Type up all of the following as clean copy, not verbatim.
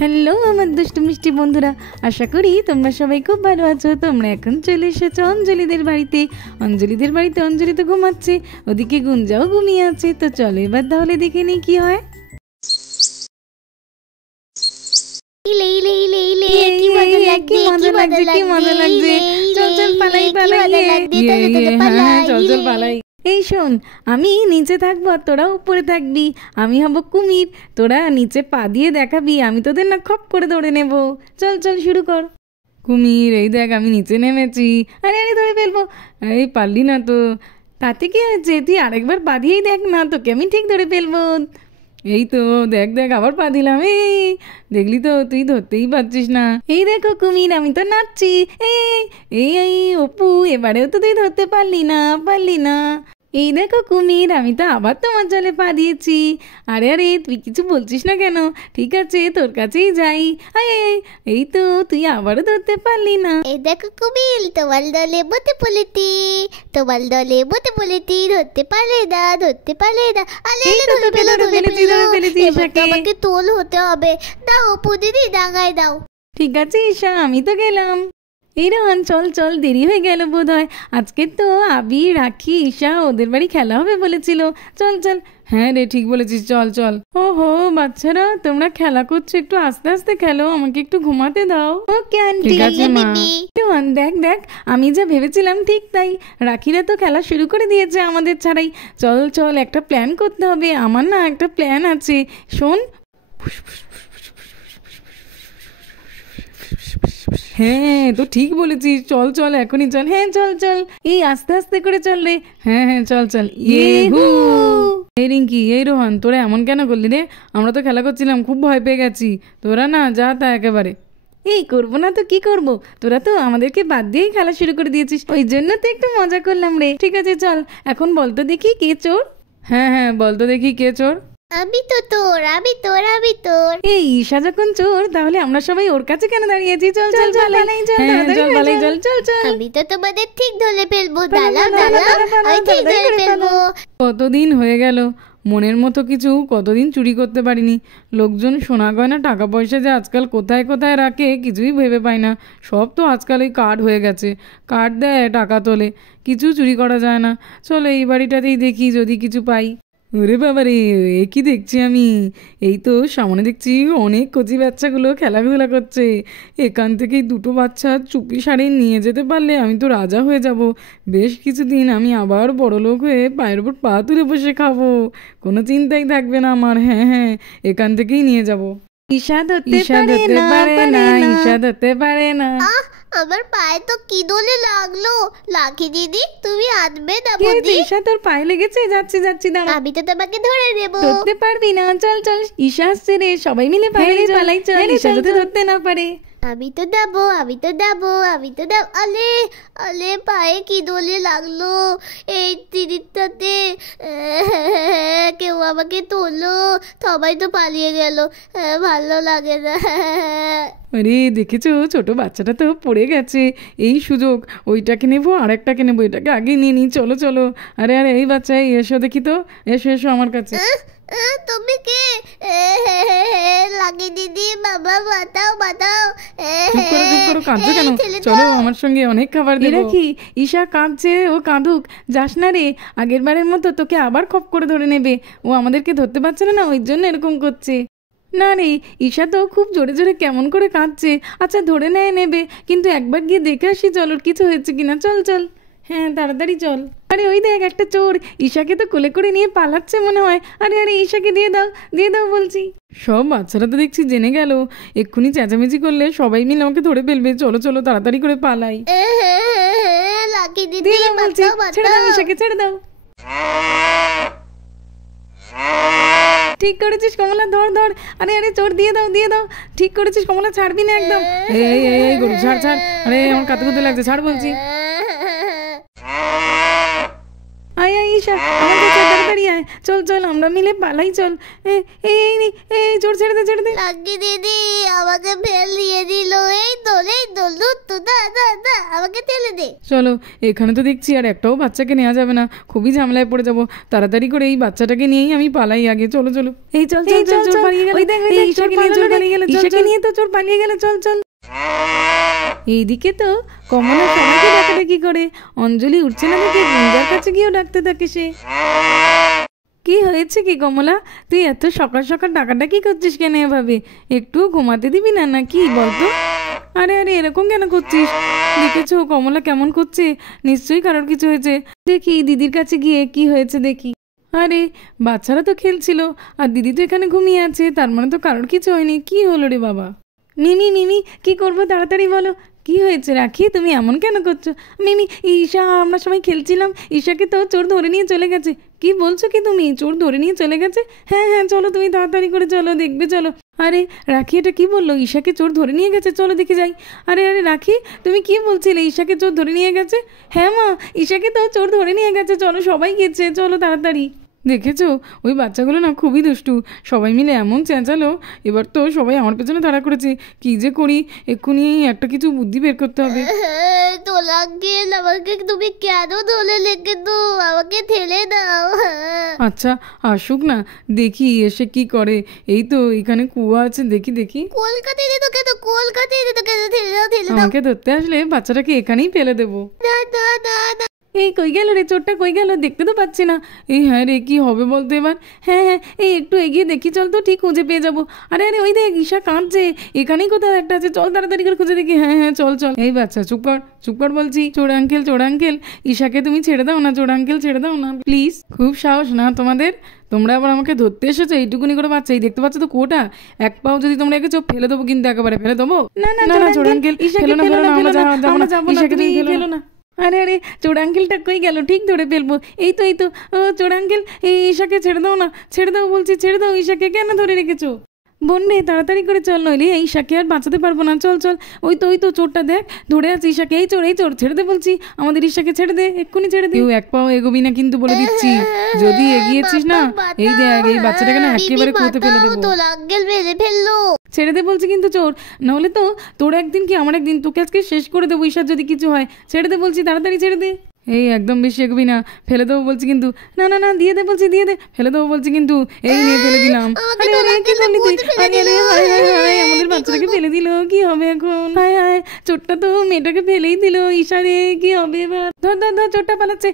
Hello আমার দুষ্টু মিষ্টি বন্ধুরা, আশা করি তোমরা সবাই খুব ভালো আছো। তোমরা এখন চলে এসেছো অঞ্জলিদের বাড়িতে। অঞ্জলি তো ঘুমাচ্ছে, ওদিকে গুঞ্জাও ঘুমিয়ে আছে। তো চলো এবার তাহলে দেখে নিই কি হয়। কি মজা লাগছে, চল পালাই। এই শোন, আমি নিচে থাকবো আর তোরা উপরে থাকবি। আমি হব কুমির, তোরা নিচে পা দিয়ে দেখাবি, আমি তোদের না খপ করে ধরে নেব। চল শুরু কর। কুমির, এই দেখ আমি নিচে নেমেছি। আরে ধরে ফেলবো। এই পারলি না তো, তাতে কি হয়েছে? তুই আরেকবার পা দিয়েই দেখ না, তোকে আমি ঠিক ধরে ফেলবো। এই তো দেখ আবার পা দিলাম। এই দেখলি তো, তুই ধরতেই পারছিস না। এই দেখো কুমির, আমি তো নাচছি। এই অপু, এবারেও তো তুই ধরতে পারলি না। এই দেখো কুমির, আমি তো আবার তোমার জলে পা দিয়েছি। আরে তুই কিছু বলছিস না কেন? ঠিক আছে, তোর কাছেই যাই। এই তো তুই আবারও ধরতে পারলি না। এই দেখো কুমির, তোমার দলে বতে বলেছি, ধরতে পারলে না। আমাকে তোল হতে হবে। দাও অপু দিদি, ডাঙায় দাও। ঠিক আছে ঈশা, আমি তো গেলাম। এই রোহন, চল দেরি হয়ে গেল বোধ হয়। আজকে তো আবি, রাখি, ঈশা ওদের বাড়ি খেলা হবে বলেছিল। চল। হ্যাঁ রে, ঠিক বলেছিস, চল। ওহো বাচ্চারা, তোমরা খেলা করছো, একটু আস্তে আস্তে খেলো, আমাকে একটু ঘুমাতে দাও। Okay aunty. ঠিক আছে মা। রোহন দেখ, আমি যা ভেবেছিলাম ঠিক তাই। রাখিরা তো খেলা শুরু করে দিয়েছে আমাদের ছাড়াই। চল একটা প্ল্যান করতে হবে। আমার না একটা প্ল্যান আছে, শোন। হ্যাঁ তো ঠিক বলেছিস, চল এখনই চল। হ্যাঁ চল, এই আস্তে আস্তে করে চল রে। হ্যাঁ চল। এই রিঙ্কি, এই রোহন, তোরা এমন কেন করলি রে? আমরা তো খেলা করছিলাম, খুব ভয় পেয়ে গেছি। তোরা না যা তা একেবারে। এই করবো না তো কি করব, তোরা তো আমাদেরকে বাদ দিয়েই খেলা শুরু করে দিয়েছিস, ওই জন্য তো একটু মজা করলাম রে। ঠিক আছে চল, এখন বলতো দেখি কে চোর। হ্যাঁ বলতো দেখি কে চোর। আমি তোর। এই ঈশা যখন চোর, তাহলে আমরা সবাই ওর কাছে কেন দাঁড়িয়েছি? চল পালাই। আমি তো তোমাদের ঠিক ধরে ফেলবো। দাঁড়াও, আমি ঠিক ধরে ফেলবো। কতদিন হয়ে গেল, মনের মতো কিছু কতদিন চুরি করতে পারিনি। লোকজন সোনা গয়না টাকা পয়সা যে আজকাল কোথায় রাখে কিছুই ভেবে পাই না। সব তো আজকাল ওই কার্ড হয়ে গেছে, কার্ড দেয়, টাকা তোলে, কিছু চুরি করা যায় না। চলো এই বাড়িটাতেই দেখি যদি কিছু পাই। ওরে বাবা রে, এ কি দেখছি আমি? এই তো সামনে দেখছি অনেক কচি বাচ্চাগুলো খেলাধুলা করছে। এখান থেকেই দুটো বাচ্চা চুপি সারে নিয়ে যেতে পারলে আমি তো রাজা হয়ে যাব। বেশ কিছুদিন আমি আবার বড়লোক হয়ে পায়ের ওপর পা তুলে বসে খাবো, কোনো চিন্তাই থাকবে না আমার। হ্যাঁ এখান থেকেই নিয়ে যাব। ঈশা ধরতে পারে না। আমার পায়ে তো কি দোলে লাগলো। লাকি দিদি, তুমি আনবে না বুদ্ধি? ঈশা, তোর পায়ে লেগেছে? যাচ্ছি দাঁড়া। আমি তো তোমাকে ধরে দেব। ধরতে পারবি না। চল ঈশা আসছে রে, সবাই মিলে পালাই। চল, ঈশা যাতে ধরতে না পারে। আমি তো দেব। আলে পায়ে কি দোলে লাগলো এই তিরিটাতে। কেউ আমাকে তোলো, সবাই তো পালিয়ে গেল, ভালো লাগে না। আরে দেখেছো, ছোট বাচ্চাটা তো পড়ে গেছে। এই সুযোগ, ওইটাকে নেবো আর একটাকে নেবো, এটাকে আগে নিয়ে নিই। চলো। আরে এই বাচ্চা, এসো দেখি তো, এসো আমার কাছে। তুমি কে? লাগি দিদি, বাবা বাতাও। চুপ করো, কাঁদছো কেন? চলো আমার সঙ্গে, অনেক খাবার দিয়ে রাখি। ঈশা কাঁদছে, ও কাঁদুক, যাস না রে। আগের বারের মতো তোকে আবার খপ করে ধরে নেবে। ও আমাদেরকে ধরতে পারছে না, ওই জন্য এরকম করছে। না রে, ঈশা তো খুব জোরে কেমন করে কাঁদছে। আচ্ছা ধরে নেবে, কিন্তু একবার গিয়ে দেখে আসি চল, ওর কিছু হয়েছে কিনা। চল। হ্যাঁ তাড়াতাড়ি চল। আরে ওই দেখ একটা চোর, ঈশাকে তো কোলে করে নিয়ে পালাচ্ছে মনে হয়। আরে ঈশাকে দিয়ে দাও বলছি। সব বাচ্চারা তো দেখছি জেনে গেল, এক্ষুনি চেঁচামেচি করলে সবাই মিলে আমাকে ধরে ফেলবে। চলো তাড়াতাড়ি করে পালাই। লাকি দিদি, ছেড়ে দাও ঈশাকে, ছেড়ে দাও। ঠিক করেছিস কমলা, ধর। আরে চোর, দিয়ে দাও। ঠিক করেছিস কমলা, ছাড়বি না একদম। এই গরু, ছাড়। আরে আমার কাঁদতে লাগছে, ছাড় বলছি। আয় ঈশা, আমার কাছে তাড়াতাড়ি আয়, চল চল আমরা মিলে পালাই, চল। এই এই এই এই চোর, ছেড়ে দে ছেড়ে দে। লাকি দিদি আমাকে ফেলিয়ে দিল। এই তো লুট্টু, দা আমাকে ঠেলে দে। চলো, এখানে তো দেখছি আর একটাও বাচ্চাকে নেওয়া যাবে না, খুবই ঝামেলায় পড়ে যাবো। তাড়াতাড়ি করে এই বাচ্চাটাকে নিয়েই আমি পালাই আগে। চলো চলো, এই চল চল চল চল, পালিয়ে গেল। ঈশাকে নিয়ে চোর পালিয়ে গেল, ঈশাকে নিয়ে তো চোর পালিয়ে গেল, চল চল। এইদিকে তো কমলা সবাইকে ডাকাডাকি করে, অঞ্জলি উঠছে না দেখে গুঞ্জার কাছে গিয়েও ডাকতে থাকে সে। কি হয়েছে কি কমলা, তুই এত সকাল সকাল ডাকাডাকি করছিস কেন এভাবে? একটুও ঘুমাতে দিবি না নাকি বলতো? আরে আরে এরকম কেন করছিস? দেখেছো কমলা কেমন করছে? নিশ্চয়ই কারোর কিছু হয়েছে। দেখি দিদির কাছে গিয়ে কি হয়েছে দেখি। আরে বাচ্চারা তো খেলছিল আর দিদি তো এখানে ঘুমিয়ে আছে, তার মানে তো কারোর কিছু হয়নি। কি হলো রে বাবা? মিমি মিমি কি করবো তাড়াতাড়ি বলো, কি হয়েছে? রাখি তুমি এমন কেন করছো? মিমি ঈশা, আমরা সবাই খেলছিলাম, ঈশাকে তো চোর ধরে নিয়ে চলে গেছে। কি বলছো কি তুমি? চোর ধরে নিয়ে চলে গেছে? হ্যাঁ হ্যাঁ চলো তুমি তাড়াতাড়ি করে চলো, দেখবে চলো। আরে রাখি এটা কি বললো? ঈশাকে চোর ধরে নিয়ে গেছে, চলো দেখে যাই। আরে আরে রাখি তুমি কি বলছিলে? ঈশাকে চোর ধরে নিয়ে গেছে? হ্যাঁ মা, ঈশাকে তো চোর ধরে নিয়ে গেছে, চলো সবাই গেছে, চলো তাড়াতাড়ি। দেখেছো ওই বাচ্চাগুলো না খুবই দুষ্টু, সবাই মিলে এমন চেঁচালো। এবার তো সবাই আমার পেছনে তাড়া করেছে, কি যে করি, এক্ষুনি একটা কিছু বুদ্ধি বের করতে হবে। তোলা গেল, আমাকে তুমি কেন ধরে লেগে তো আমাকে ঠেলে দাও। আচ্ছা আসুক না, দেখি এসে কি করে। এই তো এখানে কুয়া আছে, দেখি দেখি। কলকাতায় দিত কেন, কলকাতায় দিত কেন, ঠেলে দাও ঠেলে দাও। আমাকে ধরতে আসলে বাচ্চাটাকে এখানেই ফেলে দেবো। না না না না। এই কই গেল রে চোরটা, কই গেল? দেখতে তো পাচ্ছি না। এই হ্যাঁ রে, কি হবে বলতো এবার? হ্যাঁ হ্যাঁ এই একটু এগিয়ে দেখি, চল তো, ঠিক খুঁজে পেয়ে যাবো। আরে আরে ওই দেখ ঈশা কাঁদছে, এখানেই কোথাও একটা আছে, চল তাড়াতাড়ি করে খুঁজে দেখি। হ্যাঁ হ্যাঁ চল চল। এই বাচ্চা চুপ কর বলছি। চোর আঙ্কেল ঈশাকে তুমি ছেড়ে দাও না, চোর আঙ্কেল ছেড়ে দাও না প্লিজ। খুব সাহস না তোমাদের, তোমরা আবার আমাকে ধরতে এসেছো? এইটুকুনি করে বাচ্চা, এই দেখতে পাচ্ছ তো কুয়োটা, এক পাও যদি তোমরা এঁকেছো ফেলে দেবো কিন্তু, একেবারে ফেলে দেবো। না না না চোর আঙ্কেল, ফেলো না, আমরা যাবো না, ঈশাকে তুমি ফেলো না। আরে আরে চোর আঙ্কেলটা কই গেল? ঠিক ধরে ফেলবো। এই তো ও চোর আঙ্কেল, এই ঈশাকে ছেড়ে দাও না, ছেড়ে দাও বলছি, ছেড়ে দাও। ঈশাকে কেন ধরে রেখেছো? বোন রে তাড়াতাড়ি করে চল, নইলে এই ঈশাকে আর বাঁচাতে পারবো না। চল চল, ওই তো চোরটা দেখ ধরে আছে ঈশাকে। এই চোর ছেড়ে দে বলছি, আমাদের ঈশাকে ছেড়ে দে, এক্ষুনি ছেড়ে দে। এক পাও এগোবি না কিন্তু বলে দিচ্ছি, যদি এগিয়েছিস না এই দেখ এই বাচ্চাটাকে না একেবারে কুয়োতে ফেলে দেবো। তোলা আঙ্কেল ফেলে ফেললো। ছেড়ে দে বলছি কিন্তু চোর, নাহলে তো তোর একদিন কি আমার একদিন, তোকে আজকে শেষ করে দেবো ঈশার যদি কিছু হয়। ছেড়ে দে বলছি, তাড়াতাড়ি ছেড়ে দে। এই একদম বেশি এগোবি না, ফেলে দেবো বলছি কিন্তু। না না না দিয়ে দে বলছি, দিয়ে দে, ফেলে দেবো বলছি কিন্তু। এই নিয়ে ফেলে দিলাম। আরে আরে কি করলি তুই? আরে আরে হায় হায় হায়, আমাদের বাচ্চাটাকে ফেলে দিল, কি হবে এখন? হায় হায়, চোরটা তো মেয়েটাকে ফেলেই দিল। ঈশা রে কি হবে এবার? ধর ধর ধর, চোরটা পালাচ্ছে।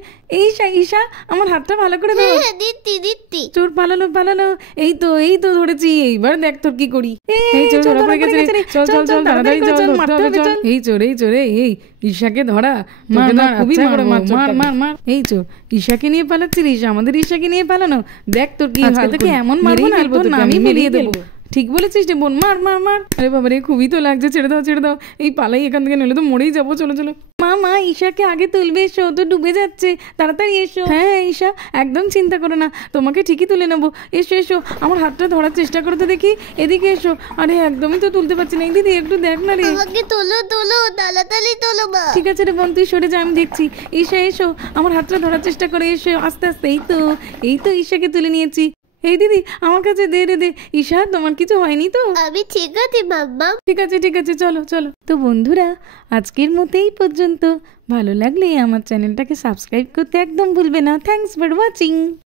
ঈশা আমার হাতটা ভালো করে ধর। দিত্তি চোর পালালো। এই তো ধরেছি, এইবার দেখ তোর কি করি। এই চোর ধরা পড়ে গেছে রে, চল চল চল তাড়াতাড়ি চল, ধরতে হবে চল। এই চোর এই ঈশাকে ধরা, খুবই মার। এই চোর ঈশাকে নিয়ে পালাচ্ছিস, আমাদের ঈশাকে নিয়ে পালানো, দেখ তোর কি হাল। তোকে এমন মারবো না, তোর নামই মিলিয়ে দেবো। ঠিক বলেছিস রে বোন, মার। আরে বাবা রে, খুবই তো লাগছে, ছেড়ে দাও। এই পালাই এখান থেকে, নইলে তো মরেই যাবো। চলো মা ঈশাকে আগে তুলবে, এসো, তো ডুবে যাচ্ছে, তাড়াতাড়ি এসো। হ্যাঁ ঈশা একদম চিন্তা করো না, তোমাকে ঠিকই তুলে নেবো। এসো আমার হাতটা ধরার চেষ্টা করো তো দেখি, এদিকে এসো। আরে একদমই তো তুলতে পারছি না। দিদি একটু দেখ না রে, আমাকে তোলো তাড়াতাড়ি তোলো মা। ঠিক আছে রে বোন, তুই সরে যা, আমি দেখছি। ঈশা এসো, আমার হাতটা ধরার চেষ্টা করে এসো আস্তে আস্তে। এই তো ঈশাকে তুলে নিয়েছি। এই দিদি আমার কাছে দে ঈশা, তোমার কিছু হয়নি তো? আমি ঠিক আছে বাবা। ঠিক আছে চলো। তো বন্ধুরা আজকের মতো এই পর্যন্ত। ভালো লাগলে আমার চ্যানেলটাকে সাবস্ক্রাইব করতে একদম ভুলবে না। Thanks for watching.